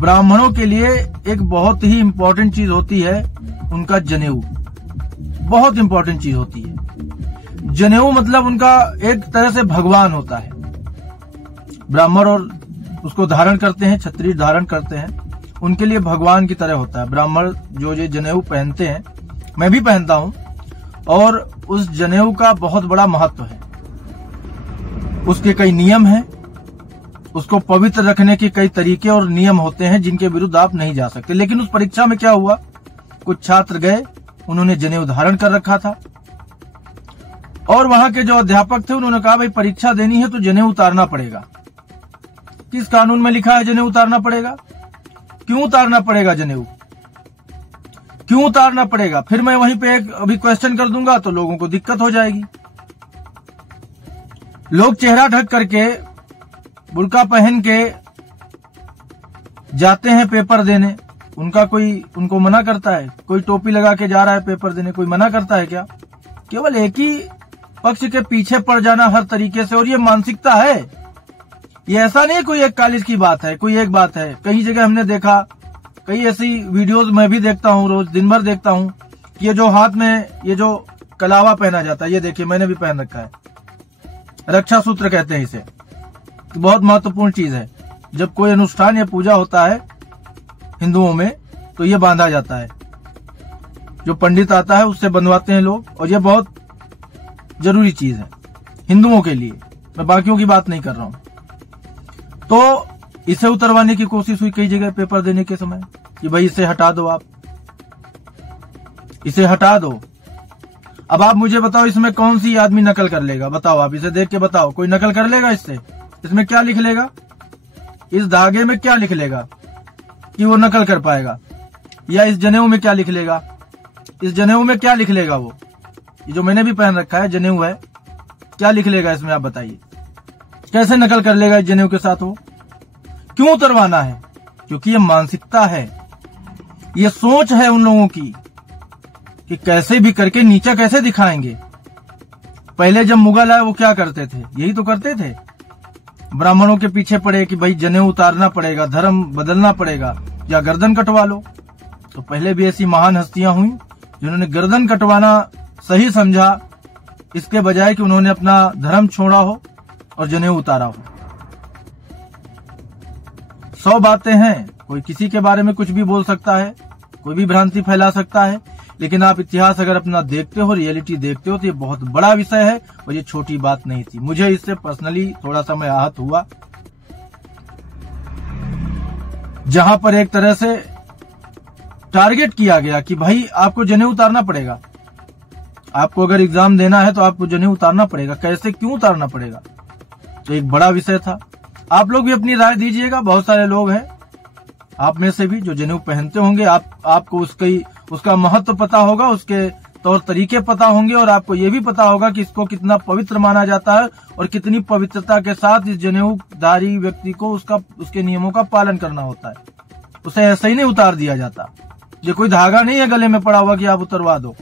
ब्राह्मणों के लिए एक बहुत ही इंपॉर्टेंट चीज होती है उनका जनेऊ। बहुत इंपॉर्टेंट चीज होती है जनेऊ, मतलब उनका एक तरह से भगवान होता है। ब्राह्मण और उसको धारण करते हैं, क्षत्रिय धारण करते हैं, उनके लिए भगवान की तरह होता है। ब्राह्मण जो ये जनेऊ पहनते हैं, मैं भी पहनता हूं, और उस जनेऊ का बहुत बड़ा महत्व है। उसके कई नियम हैं, उसको पवित्र रखने के कई तरीके और नियम होते हैं जिनके विरुद्ध आप नहीं जा सकते। लेकिन उस परीक्षा में क्या हुआ, कुछ छात्र गए, उन्होंने जनेऊ धारण कर रखा था, और वहां के जो अध्यापक थे उन्होंने कहा भाई परीक्षा देनी है तो जनेऊ उतारना पड़ेगा। किस कानून में लिखा है जनेऊ उतारना पड़ेगा? क्यों उतारना पड़ेगा जनेऊ? क्यों उतारना पड़ेगा? फिर मैं वहीं पे एक अभी क्वेश्चन कर दूंगा तो लोगों को दिक्कत हो जाएगी। लोग चेहरा ढक करके, बुर्का पहन के जाते हैं पेपर देने, उनका कोई उनको मना करता है? कोई टोपी लगा के जा रहा है पेपर देने, कोई मना करता है क्या? केवल एक ही पक्ष के पीछे पड़ जाना हर तरीके से, और ये मानसिकता है। ये ऐसा नहीं कोई एक कॉलेज की बात है, कोई एक बात है। कई जगह हमने देखा, कई ऐसी वीडियोस मैं भी देखता हूँ, रोज दिन भर देखता हूँ, ये जो हाथ में ये जो कलावा पहना जाता है, ये देखिए मैंने भी पहन रखा है, रक्षा सूत्र कहते हैं इसे। बहुत महत्वपूर्ण चीज है। जब कोई अनुष्ठान या पूजा होता है हिंदुओं में तो ये बांधा जाता है, जो पंडित आता है उससे बंधवाते हैं लोग, और ये बहुत जरूरी चीज है हिंदुओं के लिए। मैं बाकियों की बात नहीं कर रहा हूं। तो इसे उतरवाने की कोशिश हुई कई जगह पेपर देने के समय कि भाई इसे हटा दो, आप इसे हटा दो। अब आप मुझे बताओ इसमें कौन सी आदमी नकल कर लेगा? बताओ, आप इसे देख के बताओ, कोई नकल कर लेगा इससे? इसमें क्या लिख लेगा? इस धागे में क्या लिख लेगा कि वो नकल कर पाएगा? या इस जनेऊ में क्या लिख लेगा? इस जनेऊ में क्या लिख लेगा? वो ये जो मैंने भी पहन रखा है जनेऊ है, क्या लिख लेगा इसमें? आप बताइए, कैसे नकल कर लेगा इस जनेऊ के साथ वो? क्यों उतरवाना है? क्योंकि ये मानसिकता है, ये सोच है उन लोगों की कि कैसे भी करके नीचा कैसे दिखाएंगे। पहले जब मुगल आए वो क्या करते थे? यही तो करते थे, ब्राह्मणों के पीछे पड़े कि भाई जनेऊ उतारना पड़ेगा, धर्म बदलना पड़ेगा, या गर्दन कटवा लो। तो पहले भी ऐसी महान हस्तियां हुई जिन्होंने गर्दन कटवाना सही समझा, इसके बजाय कि उन्होंने अपना धर्म छोड़ा हो और जनेऊ उतारा हो। 100 बातें हैं, कोई किसी के बारे में कुछ भी बोल सकता है, कोई भी भ्रांति फैला सकता है, लेकिन आप इतिहास अगर अपना देखते हो, रियलिटी देखते हो, तो ये बहुत बड़ा विषय है और ये छोटी बात नहीं थी। मुझे इससे पर्सनली थोड़ा सा मैं आहत हुआ, जहां पर एक तरह से टारगेट किया गया कि भाई आपको जनेऊ उतारना पड़ेगा, आपको अगर एग्जाम देना है तो आपको जनेऊ उतारना पड़ेगा। कैसे, क्यों उतारना पड़ेगा? तो एक बड़ा विषय था। आप लोग भी अपनी राय दीजिएगा। बहुत सारे लोग हैं आप में से भी जो जनेऊ पहनते होंगे, आपको उसका महत्व पता होगा, उसके तौर तरीके पता होंगे, और आपको ये भी पता होगा कि इसको कितना पवित्र माना जाता है और कितनी पवित्रता के साथ इस जनेऊधारी व्यक्ति को उसके नियमों का पालन करना होता है। उसे ऐसे ही नहीं उतार दिया जाता। ये कोई धागा नहीं है गले में पड़ा हुआ कि आप उतरवा दो।